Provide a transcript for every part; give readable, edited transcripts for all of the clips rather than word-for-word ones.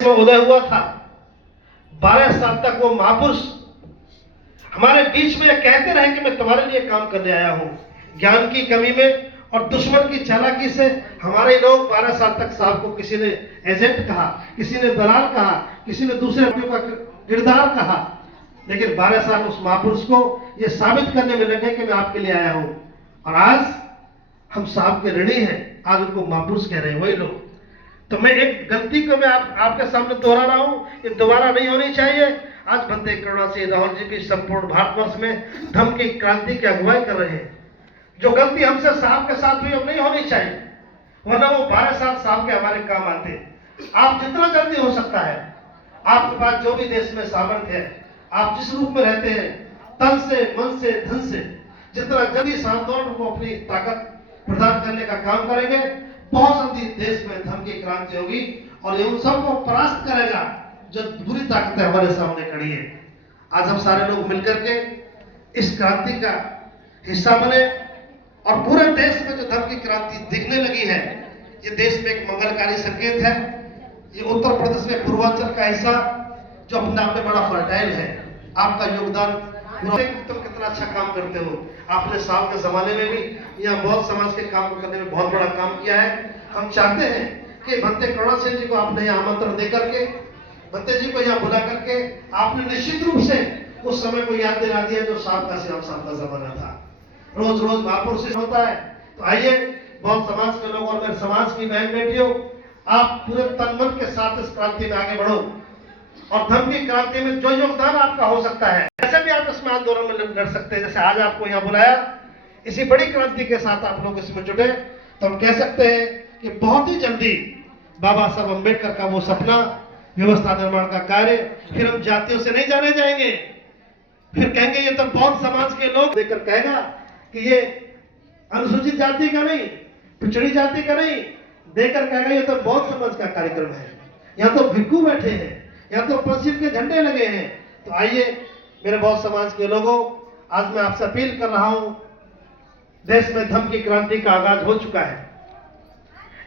उदय हुआ था। 12 साल तक वो महापुरुष हमारे बीच में कहते रहे कि मैं तुम्हारे लिए काम करने आया हूं। ज्ञान की कमी में और दुश्मन की चालाकी से हमारे लोग 12 साल तक साहब को किसी ने एजेंट कहा, किसी ने दलाल कहा, किसी ने दूसरे का किरदार कहा, लेकिन 12 साल उस महापुरुष को ये साबित करने में लगे कि मैं आपके लिए आया हूं। और आज हम साहब के ऋणी हैं, आज उनको महापुरुष कह रहे हैं वही लोग। तो मैं एक गलती को मैं आपके सामने दोहरा रहा हूं, ये दोबारा नहीं होनी चाहिए। आज बनते करुणा सिंह राहुल जी की संपूर्ण भारतवर्ष में धम्म की क्रांति की अगुवाई कर रहे हैं। जो गलती हमसे साहब के साथ हुई अब नहीं होनी चाहिए, वरना वो 12 साल साहब के हमारे काम आते। आप जितना जल्दी हो सकता है, आपके पास जो भी देश में सामर्थ्य है, आप जिस रूप में रहते हैं, तन से, मन से, धन से, जितना जल्दी आंदोलन को अपनी ताकत प्रदान करने का काम करेंगे, बहुत जल्दी देश में धर्म की क्रांति होगी और ये उन सबको परास्त करेगा जो बुरी ताकतें हमारे सामने खड़ी है। आज हम सारे लोग मिलकर के इस क्रांति का हिस्सा बने और पूरे देश में जो धर्म की क्रांति दिखने लगी है, ये देश में एक मंगलकारी संकेत है। ये उत्तर प्रदेश में पूर्वांचल का हिस्सा जो अपने आप में बड़ा फर्टाइल है, आपका योगदान तुम कितना अच्छा काम करते हो। आपने साहब के जमाने में भी यहाँ बहुत समाज के काम को करने में बहुत बड़ा काम किया है। हम चाहते हैं कि भंते करुणा सिंह जी को आपने यहाँ आमंत्रण दे करके, भंते जी को यहाँ बुला करके आपने निश्चित रूप से उस समय को याद दिला दिया जो साहब का जमाना था। रोज रोज महापुरुष होता है। तो आइए बहुत समाज के लोग और मेरे समाज की बहन बेटियों, आप पूरे तन मन के साथ इस क्रांति में आगे बढ़ो और धर्म की क्रांति में जो योगदान आपका हो सकता है, ऐसे भी आप इसमें आंदोलन में लड़ सकते हैं। जैसे आज आपको यहाँ बुलाया, इसी बड़ी क्रांति के साथ आप लोग इसमें जुटे, तो हम कह सकते हैं कि बहुत ही जल्दी बाबा साहब अम्बेडकर का वो सपना, व्यवस्था निर्माण का कार्य, फिर हम जातियों से नहीं जाने जाएंगे। फिर कहेंगे ये तो बहुत समाज के लोग देखकर कहेगा कि ये अनुसूचित जाति का नहीं, पिछड़ी जाति का नहीं, देकर कहेगा ये तो बहुत समाज का कार्यक्रम है। यहाँ तो भिक्खू बैठे हैं, यहाँ तो पश्चिम के झंडे लगे हैं। तो आइए मेरे बहुत समाज के लोगों, आज मैं आपसे अपील कर रहा हूं, देश में धम्म की क्रांति का आगाज हो चुका है।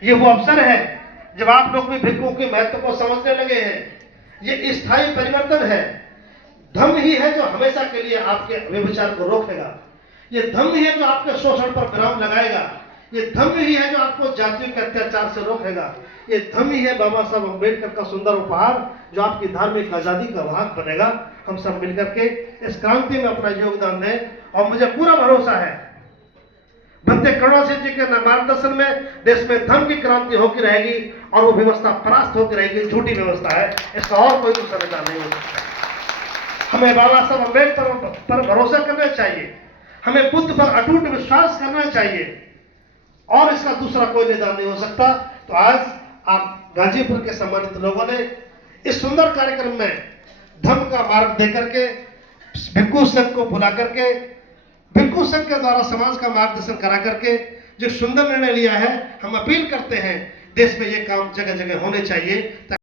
ये वो अवसर है जब आप लोग भी भिक्खुओं के महत्व को समझने लगे हैं। ये स्थायी परिवर्तन है। धम्म ही है जो हमेशा के लिए आपके व्यभिचार को रोकेगा। ये धम्म ही है जो आपके शोषण पर विराम लगाएगा। ये धम्म ही है जो आपको जातियों के अत्याचार से रोकेगा। ये धम्म ही है बाबा साहब अम्बेडकर का सुंदर उपहार जो आपकी धार्मिक आजादी का वाहक बनेगा। हम सब मिलकर के इस क्रांति में अपना योगदान दें और मुझे पूरा भरोसा है भंते करुणा सिंह जी के मार्गदर्शन में देश में धर्म की क्रांति होती रहेगी और वो व्यवस्था परास्त होती रहेगी। झूठी व्यवस्था है, इसका और कोई दूसरा निदान नहीं हो सकता। हमें बाबा साहब अम्बेडकर पर भरोसा करना चाहिए, हमें बुद्ध पर अटूट विश्वास करना चाहिए और इसका दूसरा कोई निदान नहीं हो सकता। तो आज आप गाजीपुर के सम्मानित लोगों ने इस सुंदर कार्यक्रम में धर्म का मार्ग देकर के भिक्खु संघ को बुला करके, भिक्खु संघ के द्वारा समाज का मार्गदर्शन करा करके जो सुंदर निर्णय लिया है, हम अपील करते हैं देश में ये काम जगह जगह होने चाहिए।